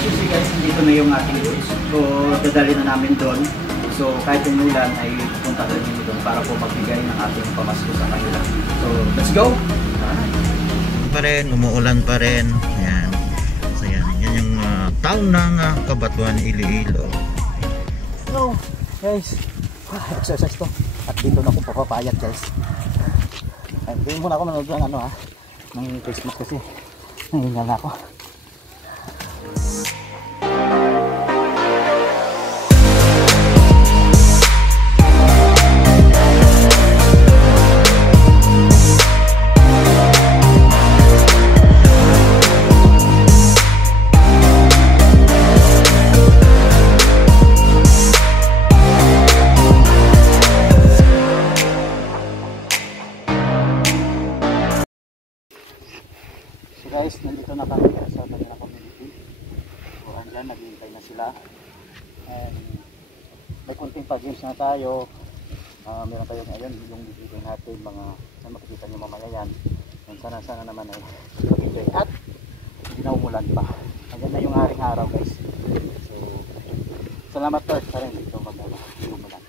susi guys, dito na yung ating goods. So, dadali na namin doon. So, kahit umulan ay punta rin nyo doon para po magbigay ng ating pamasko sa kanila. So, let's go! Pa rin, umuulan pa rin. Ayan. So, yan yung town ng Cabanatuan, Iloilo. Hello guys, exercise to. At dito na akong papapayat guys. Doon muna ako manood ng ng Christmas kasi nangingal na ako. Guys, nandito na kami sa kanila community. So, andyan, naghihintay na sila. And may kunting pag-games na tayo. Meron tayo ngayon yung bibigay natin mga makikita nyo mamaya yan. And sana naman ay enjoy. At hindi na umulan pa. Andyan na yung haring araw guys. So, salamat Lord sa rin dito umulan.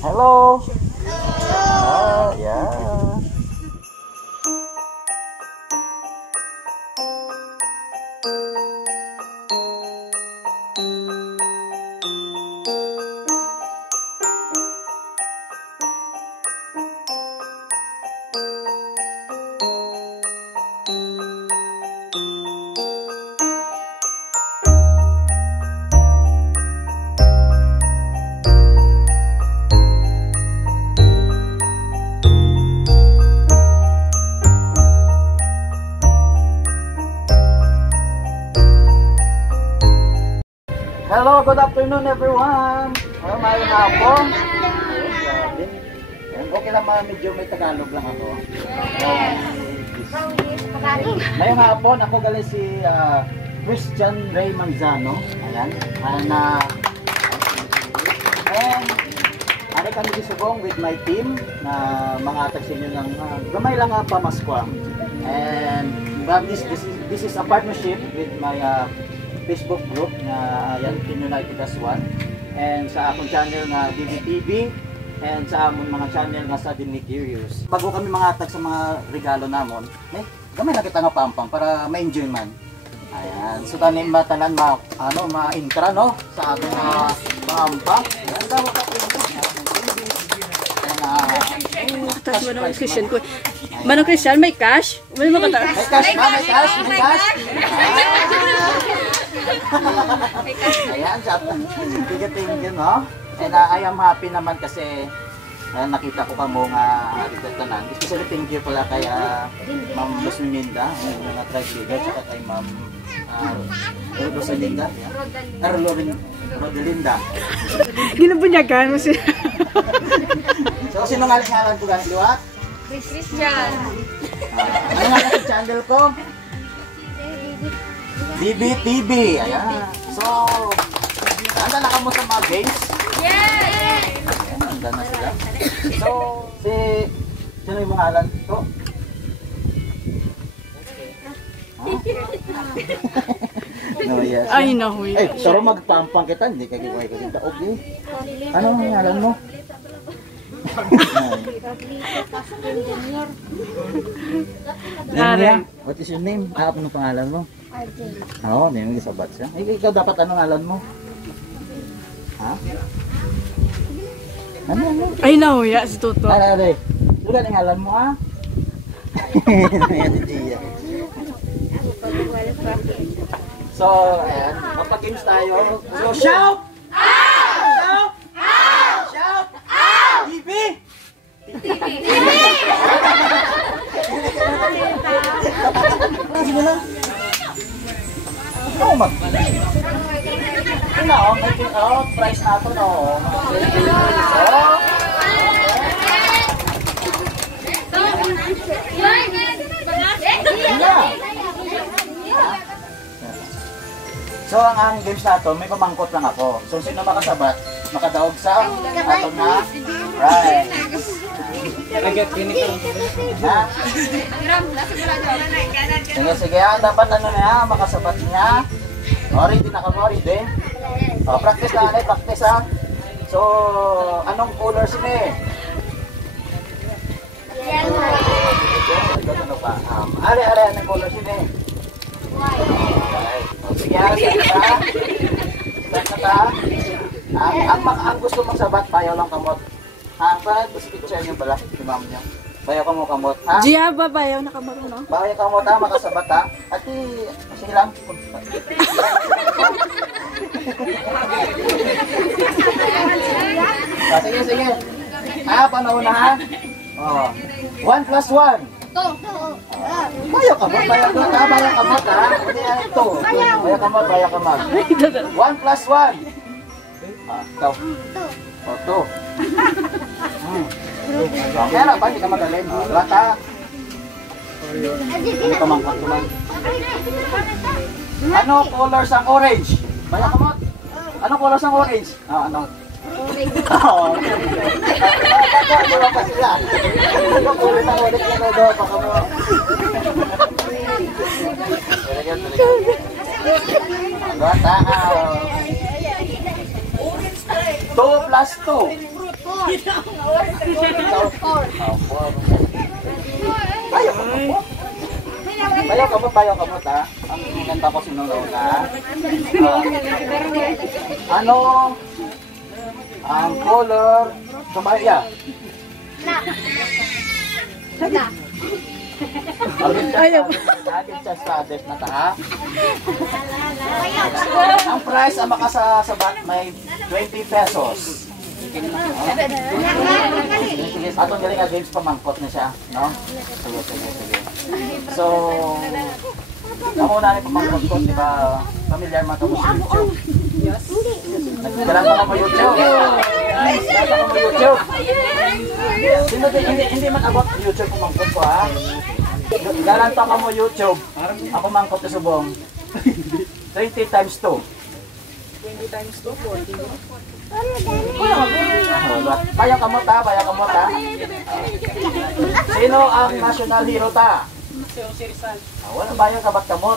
Hello. Oh, yeah. Hello, good afternoon everyone. Mayroon hapon. Okay lang mga medyo may Tagalog lang ako. Ngayong hapon ako galing si Christian Ray Manzano. Ayan. And ano kami disubong with my team na mga atag sa inyo ng gamay lang pamaskwa. And but this is a partnership with my Facebook group na yan, Team United as One, and sa akong channel na DBTV, and sa among mga channel nga sa Dinly Curious. Bago kami mga atag sa mga regalo namon, gamay na kita nga pampang para ma-enjoy man. Ayan, so tanim matanan ma-intra no sa ating pampang. Ayan, daw ka po. Tapos manong Christian ko. Manong Christian, may cash? May cash. May cash. Ayan, tigatingin no? And I am happy naman kasi nakita ko pa mo nga tanan. Especially thank you pala kay Ma'am Rosminda, mga tribe leader, tsaka kay Ma'am Rosalinda. Rodelinda. Ginabunyagan mo siya. So, sino nga ngalan ko ganit liwat? Christian. Ano nga sa channel ko? DBTV. Ayan. So, handa na ka mo sa mga games? Yes! Ayan, handa na sila. So, sino yung mga ngalan ko? No, yes. Ay, nahuy. Eh, pero magpampang kita, hindi ka giway ka kita. Okay. Ano ang ngalan mo? Nariyan. What is your name? Ano ang pangalan mo? RJ. Oo, hindi mo gisabat siya. Ikaw dapat anong ngalan mo? Ha? Ano? Ay, nahuya si Toto. Ay. Lugan ang ngalan mo ha? Ayan, hindi yan. So, ayan. Kapag games tayo. So, shout! Shout! Shout! TV! Sige lang. Oh, mag... Ano, making out, price nato, no? So, ang games nato, may pamangkot lang ako. So, sino makasabat, makadaog sa ato na prize. Ha? Sige, dapat ano niya, makasabat niya. O, ready na ka mo, ready? O, practice na, practice ha. So, anong color sila eh? Anong color sila eh? O, sige ha, set na ta. Ang gusto mong sabat, payaw lang kamot. Ha, gusto picture niyo pala, si ma'am niyo. Bayaw ka mo kamot, ha? Gia ba bayaw na kamaro, no? Bayaw ka mo ta, makasabat ha? At sige lang. Sige, sige. Panahon na ha? 1 plus 1. Bayaw ka mo, bayaw ka mo, bayaw ka mo ha? Hindi yan ito. Bayaw ka mo, bayaw ka mo. 1 plus 1. Ito. O, 2. Kaya na ba, hindi ka magaling. Lata. Hindi ka mangkat naman. Ano colors ang orange? Bayaw ka mo. Ano colors ang orange? Ano? Orange. Wala pa sila. Ano colors ang orange? Ano daw? Baka mo. Lata. 2 plus 2. Bayaw ka mo ta. Ang ganda ko sinulaw na. Ano ang color Sumaya? Ayaw. Studies na ta. Ang price ang makasasabat may 20 pesos. Atong galing games pamangkot na siya, no? Sige. So, ako na rin pamangkot ko, di ba? Familiar man kamo sa YouTube. Nagkaroon pa mo YouTube. Nagkaroon pa mo YouTube. Hindi man abot YouTube pamangkot ko, ha? Galan pa mo YouTube. Ako mangkot sa subong. 20 times 2. 20 times 2, 40. Bayaw ka mo ta. Sino ang national hero ta? Si Rizal. Wala bayaw ka ba't kamot?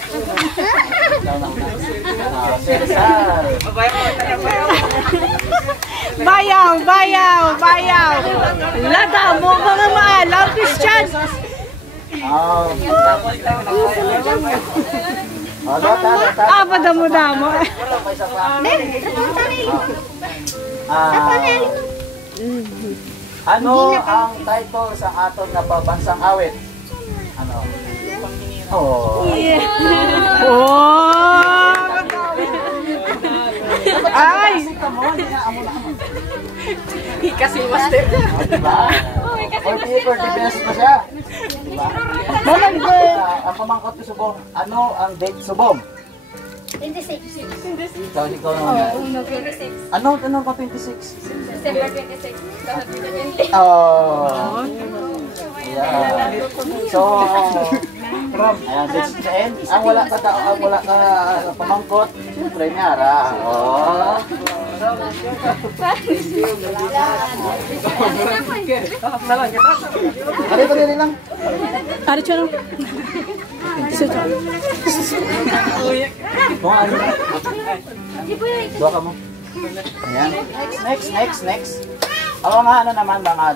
Si Rizal. Bayaw. Lata mo mga maalam, Christian. Padamo-damo. Ano ang title sa aton nga pabansang awit? Ano? Oh. Ay! Kasi master. Diba? For the best pa siya. Diba? Ang pamangkot ko subong, ano ang date subong? 26. Ikaw naman. 26. Ano pa 26? December 26. Oh. Yeah. So, ayan, this is the end. Ang wala ka pamangkot, siyempre niya, oh. Dali lang. Ano siya no? Kung ano na. Doa ka mo. Ayan. Next. Ako nga ano naman mga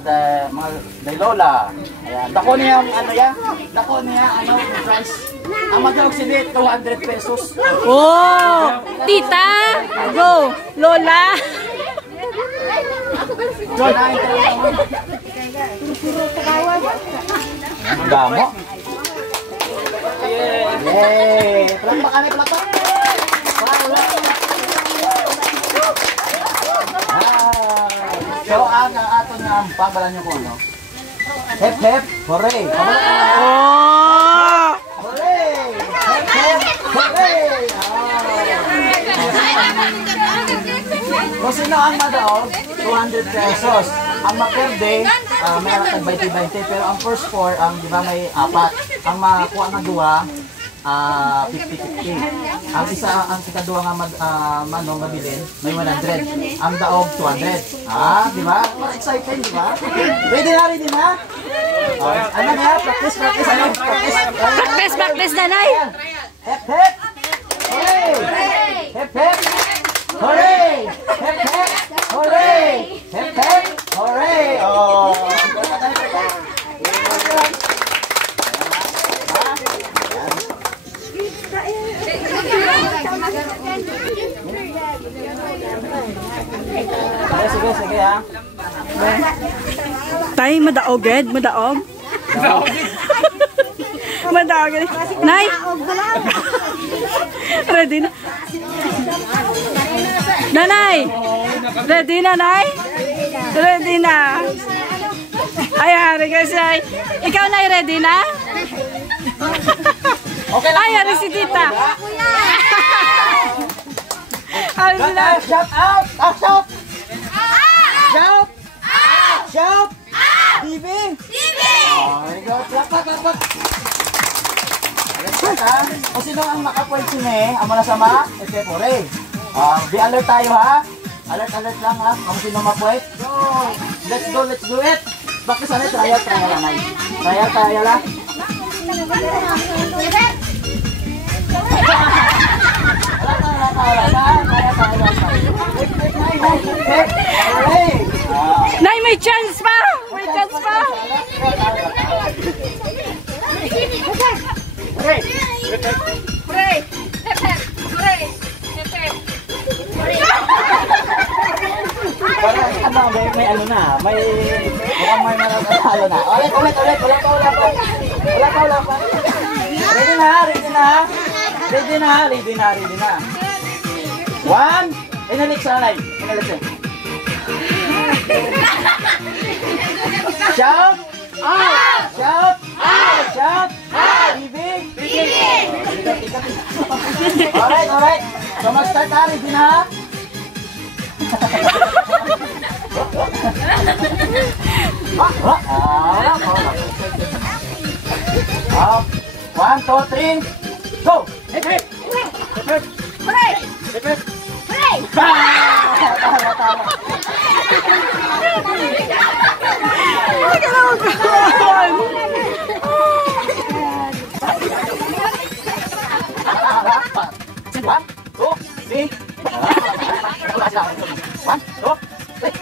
Daylola. Ayan. Dako niya price. Ang mag-awag si Bit, 200 pesos. Oh! Tita! Go! Lola! Ang damo. Yay! Palakpakan. So, ang ato na pagbalan nyo kung ano. Hep, hep, hooray! Oh! Hooray! Hep, hep, hooray! Kung sino ang madaog, 200 pesos. Ang maperde, mayroon tag 20-20. Pero ang first four, di ba may apat. Ang makuha nga duwa, 50-50. Ang isa, ang ikadua nga mabilin, may 100. Ang daog, 200. Di ba? Exciting, di ba? Ready na? Ano nga? Practice. Practice, nanay! Hep, hep! Hooray! Hep, hep! Hooray! Hep, hep! Hooray! Hep, hep! Hooray! Oh! Sige ha. Tay, madaog. Madaog. Nay! Ready na? Nanay! Ready na, Nay? Ready na. Ay, hari kasi. Ikaw, Nay, ready na? Okay lang. Ay, hari si Tita. Hari sila. Shout out! Shout! Shout! Shout! TV! Oh my God! Lapak! Kung sino ang makapoint sini, ang malasama, pore. Be alert tayo ha. Alert lang ha. Kung sino mapoint. Let's do it. Bakit sana trial lang. Trial lang. Nay, may chance pa! Parang may ano na, mukhang may malatalo na. Ulit. Wala pa. Ready na. One. Inalik sa alay. Shout. Shout. Bibig. Alright. So mag-start na. Ready na. One, two, three, go! Hip! One, two, three. One, two, Ready?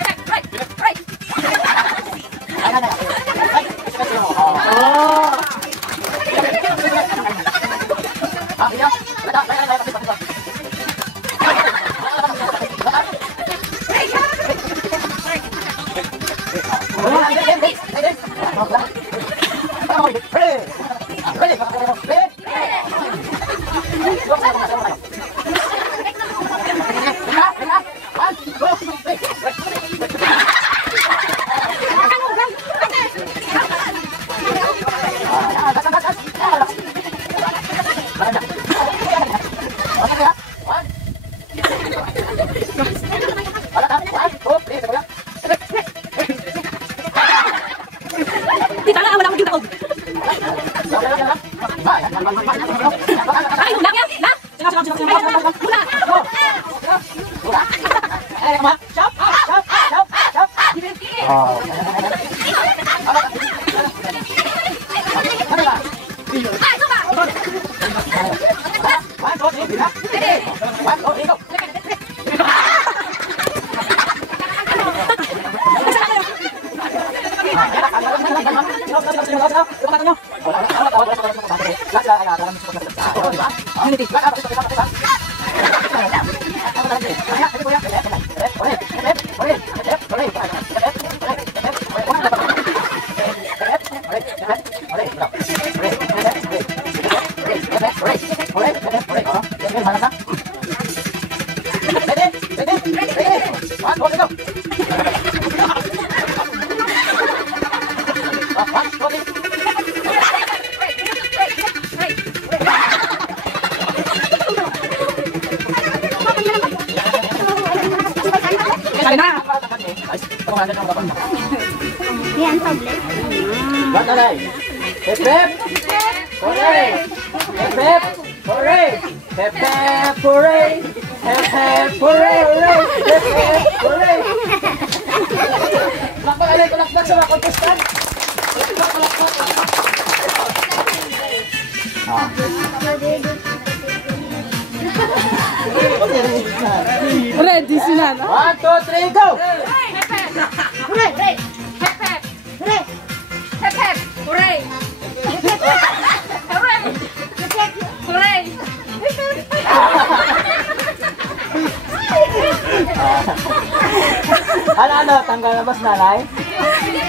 One, go! na. Yan, tablet. Ba't alay? Hep hep! Hooray! Hep hep! Hooray! Hep hep! Hooray! Hep hep! Hooray! Hooray! Hep hep! Hooray! Lakbak alay! Kulakbak sa mga kontestan! Kulakbak! Kulakbak! Ready sila na. 1, 2, 3, go! Hooray! Hooray! Hep hep! Hooray! Hep hep! Hooray! Hooray! Hooray! Ano? Tanggal na ba sa nanay?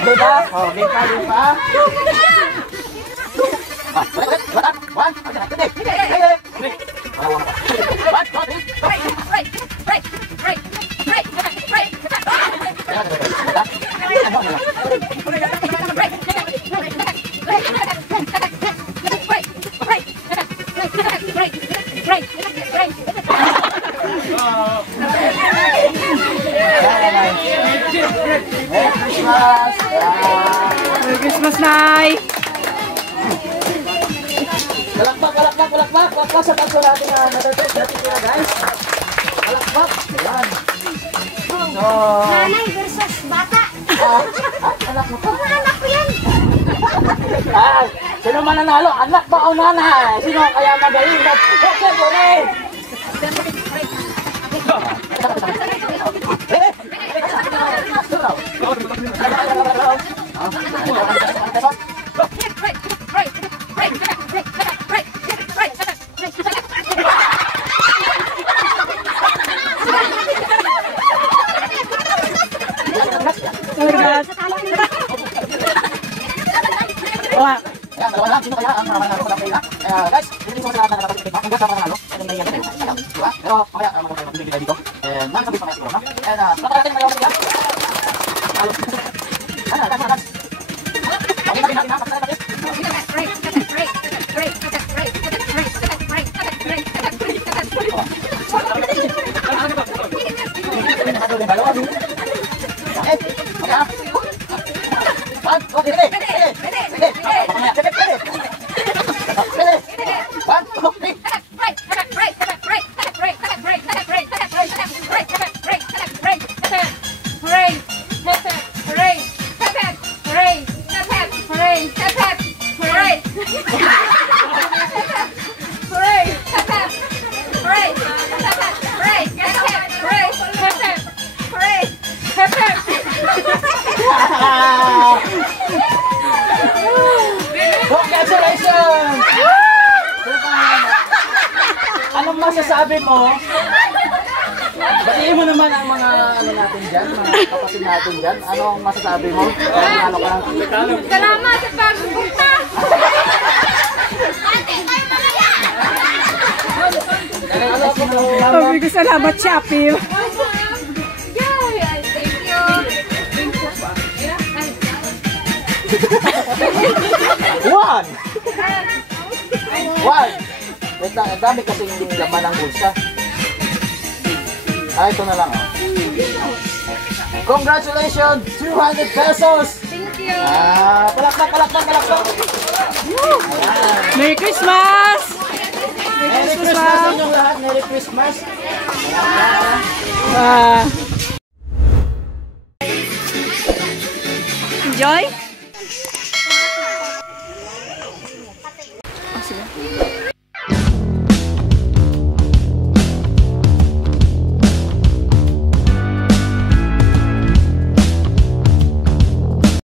Diba? Oh, game pa, game pa. One, Merry Christmas! Merry Christmas, Nay. Palakpak, palakpak, palakpak! Palakpak sa tanso natin na natitira, guys! Palakpak! Ayan! So... Nanay versus bata. Anak mo to? Anak ko yan. Ay! Sino mananalo? Anak ba o nanay? Sino kaya magaling? Okay, Boray! Wala. Ayan, dalawa lang. Sino kaya ang mananalo sa pila? Guys, hindi ko sa lahat na nakapagpipik. Kung gusto mananalo, ay may nangyayari tayo. Diba? Pero mamaya, magbibigay tayo dito. And, manasabit pa siguro, ha? And, baka natin malawan sila. Guys. Okay, natin, ha? Pakita natin. Congratulations! Anong masasabi mo? Batiin mo naman ang mga ano natin dyan, mga kapatid natin dyan. Anong masasabi mo? Ano ka lang? Salamat sa pagpunta. Sabi ko salamat, Shopee. One! Wait lang, ang dami kasi hindi laman ng bulsa. Ito na lang. Congratulations! 200 pesos! Thank you. Palakpak, palakpak, palakpak! Merry Christmas! Merry Christmas sa inyong lahat! Merry Christmas! Enjoy?